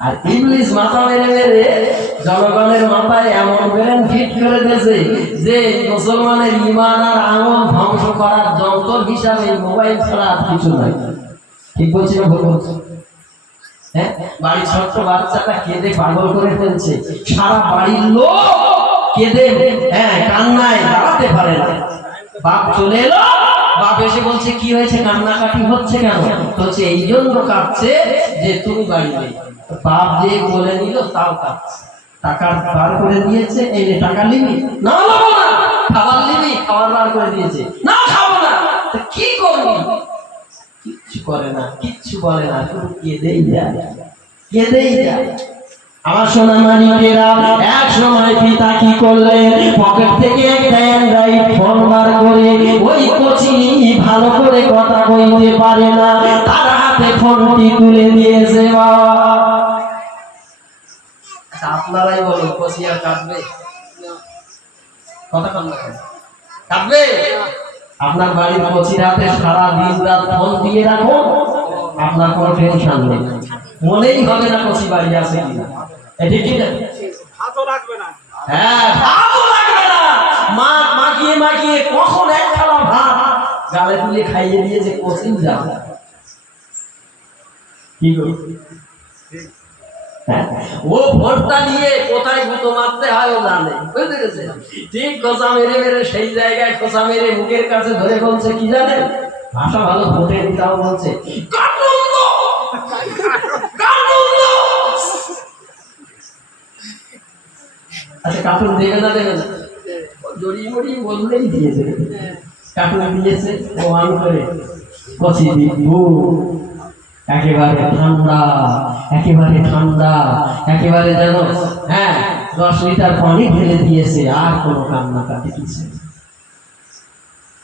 আর English মাথা মেরে মেরে জনগণের মাথায় এমন ব্রেন ফিট করে দিয়েছে যে মুসলমানের ইমান আর ধ্বংস করার যন্ত্র হিসাবে মোবাইল ছাড়া আর কিছু নাই। ঠিক বলছি না ভুল বলছি? হ্যাঁ? বাড়ির ছোট্ট বাচ্চাটা কেঁদে পাগল করে ফেলছে। সারা বাড়ির লোক কেঁদে হ্যাঁ কান্নায় দাঁড়াতে পারে না। বাপ চলে এলো। বাপ এসে বলছে, কি হয়েছে? কান্নাকাটি হচ্ছে কেন? হচ্ছে এই জন্য কাঁদছে যে তুমি বাড়ি নেই। বাপ যে বলে নিল তাও কাঁদছে। টাকা বার করে দিয়েছে, এই নে টাকা না। খাবার খাবার বার করে দিয়েছে। না খাব না। কি করবি? কিচ্ছু করে না, কিচ্ছু বলে না, শুধু কেঁদেই যায়। কেঁদেই যায়। আমার সোনা এক সময় পিতা কি করলেন? পকেট থেকে ফোন বার করে ওই ভালো করে কথা বলতে পারে না। তার হাতে ফোনটি তুলে দিয়েছে বাবা আচ্ছা আপনারাই বলুন কচি কাটবে কথা কাটবে আপনার বাড়ির কচির হাতে সারা দিন রাত ফোন দিয়ে রাখো আপনার কোনো টেনশন নেই। মনেই হবে না কচি বাড়ি আছে কিনা। এটা কি না হাতও রাখবে না। হ্যাঁ ভাতও লাগবে না। মা মাখিয়ে মাখিয়ে কখন এক থালা ভাত গালে তুলে খাইয়ে কচিন যা কি গো? হ্যাঁ, ও ভোটটা নিয়ে কোথায় গুতো মারতে হয় ও জানে বুঝতে গেছে ঠিক খোসা মেরে মেরে সেই জায়গায় খোসা মেরে মুখের কাছে ধরে বলছে কি জানে? ভাষা ভালো ভোটে দিতাও বলছে! আচ্ছা কার্টুন দেবে না দেবে না? জড়িয়ে মড়িয়ে বললেই দিয়ে দেবে। কার্টুন দিয়েছে ও আন করে কচি একেবারে ঠান্ডা একেবারে ঠান্ডা, একেবারে যেন হ্যাঁ দশ লিটার পানি ঢেলে দিয়েছে, আর কোনো কান্না কাটি কিছু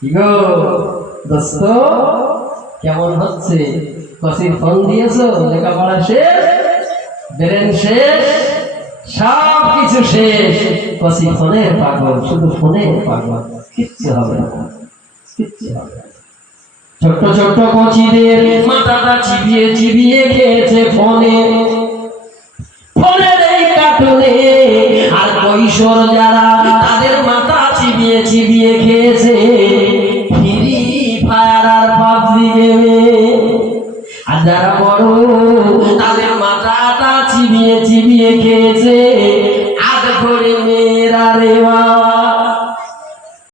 গো, দোস্ত, কেমন হচ্ছে? কচির ফোন দিয়েছ, লেখাপড়া শেষ, ব্রেন শেষ সব কিছু শেষ। কচি ফোনের পাগল, শুধু ফোনের পাগল, কিচ্ছু হবে না। ছোট্ট ছোট্ট কচিদের মাথাটা চিবিয়ে চিবিয়ে খেয়েছে ফোনে। ফোনের এই কাটুনে আর কৈশোর যারা তাদের মাথা চিবিয়ে চিবিয়ে খেয়েছে। ফ্রি ফায়ার আর পাবজি গেমে। আর যারা বড় তাদের মাথাটা চিবিয়ে চিবিয়ে খেয়েছে।